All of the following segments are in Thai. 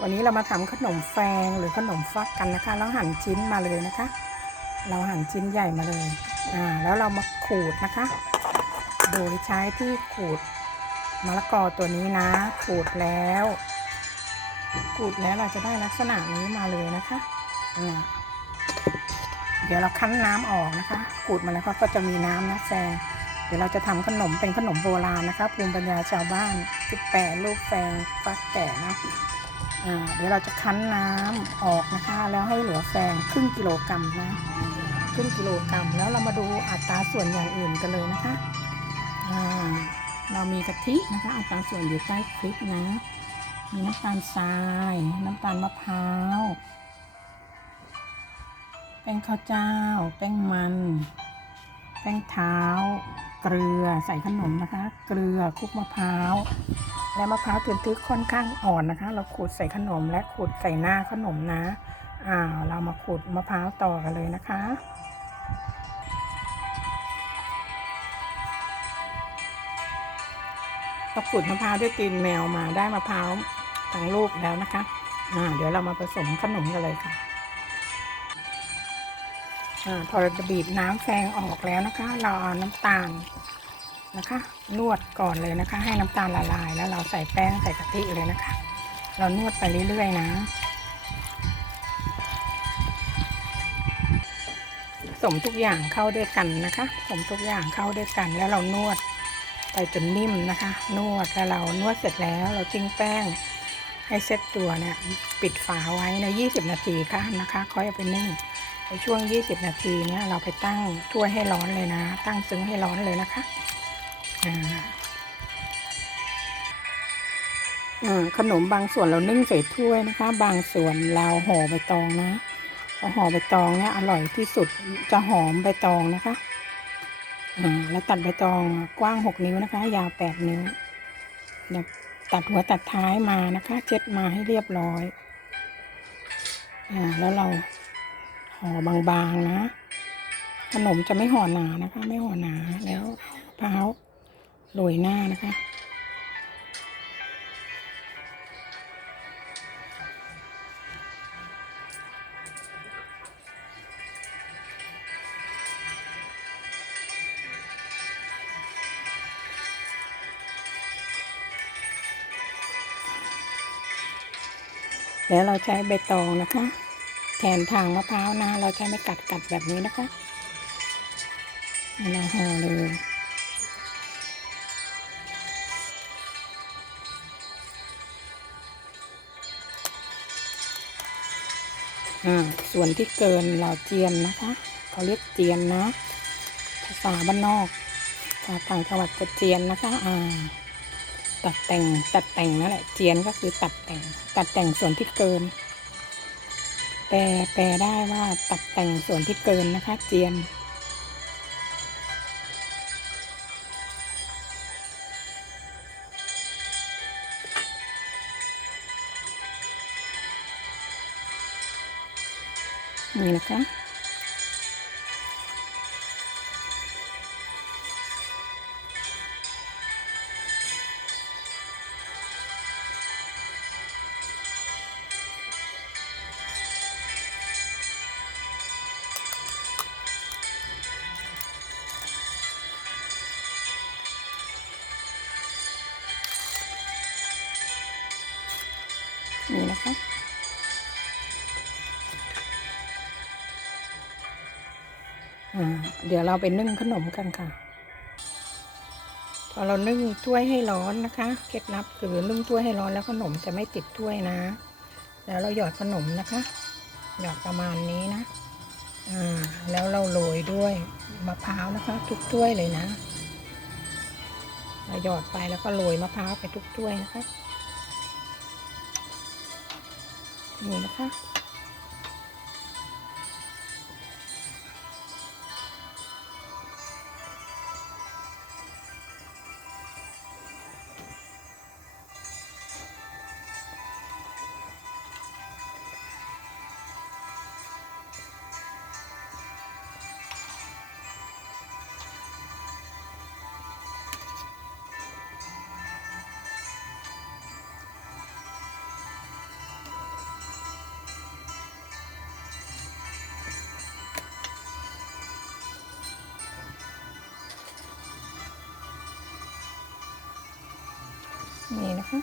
วันนี้เรามาทำขนมแฟงหรือขนมฟักกันนะคะแล้วหั่นชิ้นมาเลยนะคะ เราหั่นชิ้นใหญ่มาเลยอ่าแล้วเรามาขูดนะคะ โดยใช้ที่ขูดมะละกอตัวนี้นะ ขูดแล้ว ขูดแล้วเราจะได้ลักษณะนี้มาเลยนะคะอ่าเดี๋ยวเราคั้นน้ำออกนะคะ ขูดมาแล้วก็จะมีน้ำนะแฟงเดี๋ยวเราจะทำขนมเป็นขนมโบราณนะคะภูมิปัญญาชาวบ้านที่แปะรูปแฟงฟักแก่นะ เดี๋ยวเราจะคั้นน้ำออกนะคะ แล้วให้เหลือแฟงครึ่งกิโลกรัมนะครึ่งกิโลกรัมแล้วเรามาดูอัตราส่วนอย่างอื่นกันเลยนะคะเรามีกะทินะคะอัตราส่วนอยู่ใต้คลิปนะ มีน้ำตาลทราย น้ำตาลมะพร้าวแป้งข้าวเจ้า แป้งมัน แป้งเท้า เกลือใส่ขนมนะคะ เกลือคลุกมะพร้าว และมะพร้าวตื่นทึกค่อนข้างอ่อนนะคะ เราขูดใส่ขนมและขูดใส่หน้าขนมนะอ่าเรามาขูดมะพร้าวต่อกันเลยนะคะเราขูดมะพร้าวด้วยตีนแมวมาได้มะพร้าวทั้งลูกแล้วนะคะอ่าเดี๋ยวเรามาผสมขนมกันเลยค่ะ อพอเราจะบีบน้ำแฟงออกแล้วนะคะ เราเอาน้ำตาลนะคะ นวดก่อนเลยนะคะ ให้น้ำตาลละลาย แล้วเราใส่แป้งใส่กะทิเลยนะคะ เรานวดไปเรื่อยๆนะผสมทุกอย่างเข้าด้วยกันนะคะผสมทุกอย่างเข้าด้วยกันแล้วเรานวดไปจนนิ่มนะคะ นวดแล้วเรานวดเสร็จแล้วเราจิ้งแป้งให้เซ็ตตัวเนี่ย ปิดฝาไว้ใน 20 นาทีค่ะนะคะ ค่อยเอาไปนึ่ง ในช่วง 20 นาทีเนี่ยเราไปตั้งถ้วยให้ร้อนเลยนะ ตั้งซึ้งให้ร้อนเลยนะคะอ่าขนมบางส่วนเรานึ่งใส่ถ้วยนะคะ บางส่วนเราห่อใบตองนะพอห่อใบตองเนี่ยอร่อยที่สุดจะหอมใบตองนะคะอ่าแล้วตัดใบตองกว้าง 6 นิ้วนะคะ ยาว 8 นิ้วตัดหัวตัดท้ายมานะคะ เช็ดมาให้เรียบร้อยอ่าแล้วเรา ห่อบางๆนะ ขนมจะไม่ห่อหนานะคะ ไม่ห่อหนาแล้วมะพร้าวโรยหน้านะคะแล้วเราใช้ใบตองนะคะ แทนทางมะพร้าวนะเราใช้ไม่กัดกัดแบบนี้นะคะเราห่อเลยอ่าส่วนที่เกินเราเจียนนะคะเขาเรียกเจียนนะภาษาบ้านนอกภาษาต่างจังหวัดจะเจียนนะคะอ่าตัดแต่งตัดแต่งนั่นแหละเจียนก็คือตัดแต่ง ตัดแต่งส่วนที่เกิน แปลแปลได้ว่าตัดแต่งส่วนที่เกินนะคะ เจียนนี่นะคะ นี่นะคะเดี๋ยวเราไปนึ่งขนมกันค่ะ พอเรานึ่งถ้วยให้ร้อนนะคะ เคล็ดลับคือนึ่งถ้วยให้ร้อนแล้วขนมจะไม่ติดถ้วยนะ แล้วเราหยอดขนมนะคะ หยอดประมาณนี้นะ อ่า แล้วเราโรยด้วยมะพร้าวนะคะ ทุกถ้วยเลยนะเราหยอดไปแล้วก็โรยมะพร้าวไปทุกถ้วยนะคะ 你来看 นี่นะคะ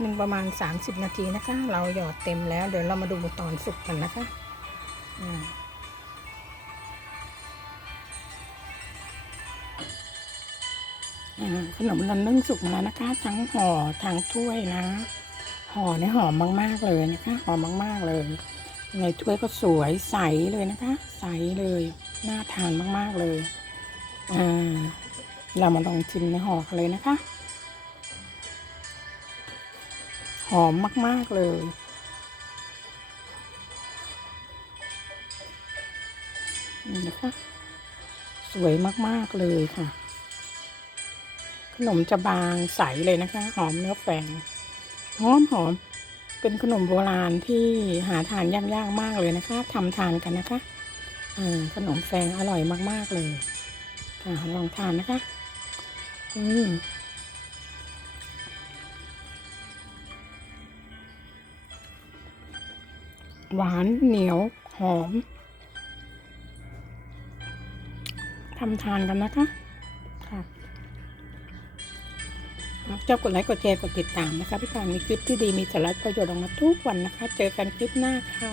หนึ่งประมาณ 30 นาทีนะคะ เราหยอดเต็มแล้ว เดี๋ยวเรามาดูตอนสุกกันนะคะ อ่า ขนมนนนึ่งสุกมาแล้วนะคะ ทั้งห่อทั้งถ้วยนะ ห่อเนี่ยหอมมากๆเลยนะคะ หอมมากๆเลย ในถ้วยก็สวยใสเลยนะคะ ใสเลย น่าทานมากๆเลย อ่า เรามาลองชิมในห่อกันเลยนะคะ หอมมากๆเลยนี่นะคะ สวยมากๆเลยค่ะ ขนมจะบางใสเลยนะคะ หอมเนื้อแฝงหอมหอมเป็นขนมโบราณที่หาทานยากๆมากเลยนะคะทำทานกันนะคะอขนมแฟงอร่อยมาก ๆ เลยค่ะลองทานนะคะ อืมหวานเหนียวหอมทำทานกันนะคะ เจ้ากดไลค์กดแชร์กดติดตามนะคะ พี่ปานมีคลิปที่ดีมีสาระประโยชน์ออกมาทุกวันนะคะ เจอกันคลิปหน้าค่ะ